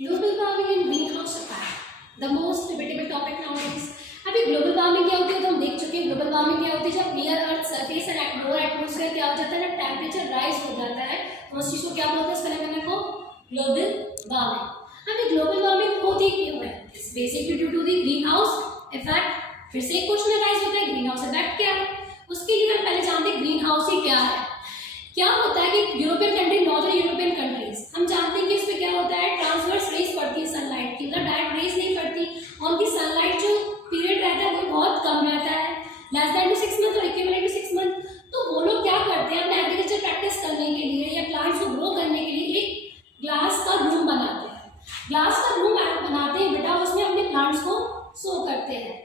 Global warming and green house effect, the most debatable topic nowadays. अभी global warming क्या होती है तो हम देख चुके हैं। ग्लोबल वार्मिंग क्या होती है, जब near earth surface and lower atmosphere क्या हो जाता है ना, टेम्परेचर राइज हो जाता है, तो उस चीज को क्या बोलते हैं, इस फिनोमेना को ग्लोबल वार्मिंग। अभी ग्लोबल वार्मिंग होती क्यों है? It's basically due to the greenhouse effect. फिर से एक क्वेश्चन राइज होता है, ग्रीन हाउस इफेक्ट क्या है? उसके लिए हम पहले जानते हैं ग्रीन हाउस ही क्या है। क्या होता है कि European country, northern European countries, हम जानते हैं कि इसमें क्या होता है, ट्रांसवर्स रेज पड़ती है सनलाइट की, मतलब डायरेक्ट रेज नहीं पड़ती, और उनकी सनलाइट जो पीरियड रहता है वो बहुत कम रहता है, लेस देन 6 मंथ और इक्विवेलेंट टू 6 मंथ। तो वो लोग क्या करते हैं, अपने एग्रीकल्चर प्रैक्टिस करने के लिए या प्लांट्स को ग्रो करने के लिए एक ग्लास का रूम बनाते हैं। ग्लास का रूम बनाते हैं बेटा, उसमें अपने प्लांट्स को सो करते हैं।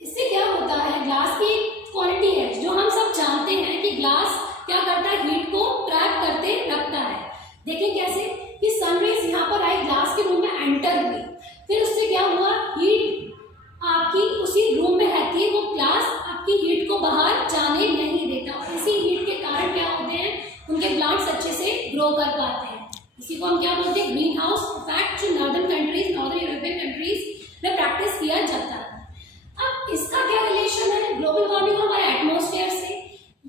इससे क्या होता है, ग्लास की क्वालिटी है जो हम सब जानते हैं कि ग्लास क्या करता है, हीट को ट्रैप करके रखता है। देखिए कैसे कि सनरेज यहाँ पर आई, ग्लास के रूम में एंटर हुई, फिर उससे क्या हुआ, हीट आपकी उसी रूम में रहती है, वो ग्लास आपकी हीट को बाहर जाने नहीं देता, और इसी हीट के कारण क्या होते हैं, उनके प्लांट्स अच्छे से ग्रो कर पाते हैं। इसी को हम क्या बोलते हैं, ग्रीन हाउस इफेक्ट, जो northern countries, northern European countries में प्रैक्टिस किया जाता है। अब इसका क्या रिलेशन है ग्लोबल वार्मिंग और हमारे एटमॉस्फेयर से?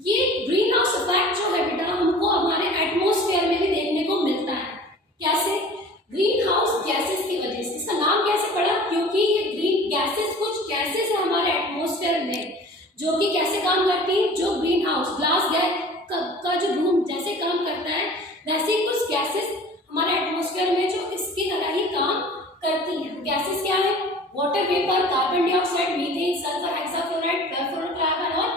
ये ग्रीन हाउस इफेक्ट जो है बेटा, हमको हमारे एटमॉस्फेयर में भी देखने को मिलता है। कैसे? ग्रीन हाउस गैसेस की वजह से। इसका नाम कैसे पड़ा? क्योंकि ये ग्रीन गैसेस, कुछ गैसेस है हमारे एटमॉस्फेयर में जो कि कैसे काम करती है, जो ग्रीन हाउस ग्लास गैस का जो रूम जैसे काम करता है, वैसे ही कुछ गैसेस हमारे एटमॉस्फेयर में जो इसकी तरह ही काम करती हैं। गैसेस क्या है? Water vapour, carbon dioxide, methane, sulphur, hexafluoride, fluorocarbon और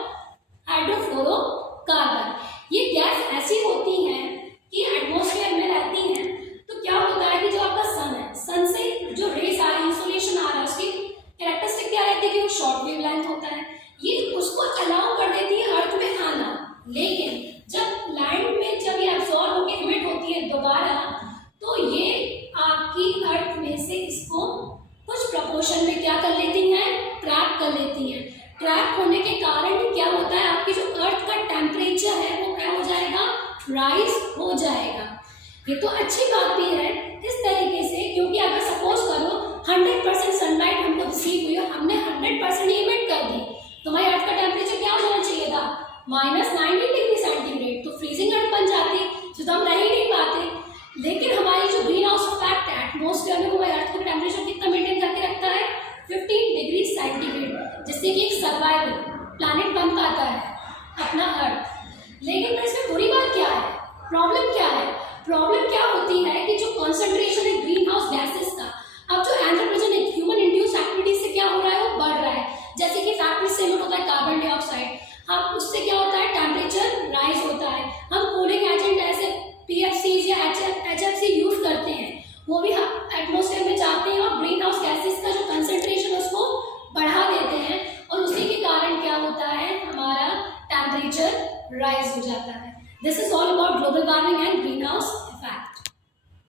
हाइड्रोफ्लोरोकार्बन। ये गैस ऐसी होती हैं कि एटमॉस्फेयर में रहती हैं। तो क्या होता है कि जो आपका सन है, सन से जो रेस आ रही है, इंसोलेशन आ रहा है, उसकी कैरेक्टरिस्टिक क्या रहती है कि वो शॉर्ट वेवलेंथ होता है, ये उसको अलाउ कर देती है अर्थ में आना। लेकिन जब लैंड में जब ये एब्सॉर्ब होकर इमिट होती है दोबारा, तो ये आपकी अर्थ में से इसको कुछ प्रपोर्शन में क्या कर लेती हैं, ट्रैप कर लेती हैं। ट्रैप होने के कारण क्या होता है, आपकी जो अर्थ का टेम्परेचर है वो क्या हो जाएगा, राइज हो जाएगा। ये तो अच्छी बात भी है इस तरीके से, क्योंकि अगर सपोज करो 100% सनलाइट हमको रिसीव हुई और हमने 100% इमिट कर दी, तो हमारी अर्थ का टेम्परेचर क्या होना चाहिए था, -90 डिग्री सेंटीग्रेड, तो फ्रीजिंग अर्थ बन जाती, जो तो हम रह ही नहीं पाते। लेकिन हमारी जो ग्रीन हाउस इफेक्ट है एटमॉस्फेयर में, वो हमारे अर्थ का टेम्परेचर कितना मेंटेन करके रखता है, 15 डिग्री सेंटीग्रेड, जिससे कि एक सर्वाइवल प्लैनेट बन पाता है अपना अर्थ। लेकिन इसमें बुरी बात क्या है, प्रॉब्लम क्या है? प्रॉब्लम क्या होती है कि जो कॉन्सेंट्रेशन है ग्रीन हाउस गैसेस का, अब जो एंथ्रोपोजेनिक ह्यूमन इंड्यूस्ड एक्टिविटी से क्या हो रहा है, वो बढ़ रहा है। जैसे कि फैक्ट्री से इमिट होता है कार्बन डाइऑक्साइड, हम उससे क्या होता है, टेम्परेचर राइज होता है। हम कूलिंग एजेंट ऐसे PFCs या HFC यूज करते हैं, वो भी एटमॉस्फेयर में जाते हैं और ग्रीन हाउस गैसेस का जो कंसेंट्रेशन उसको बढ़ा देते हैं, और उसी के कारण क्या होता है, हमारा टेम्परेचर राइज हो जाता है। This is all about global warming and green house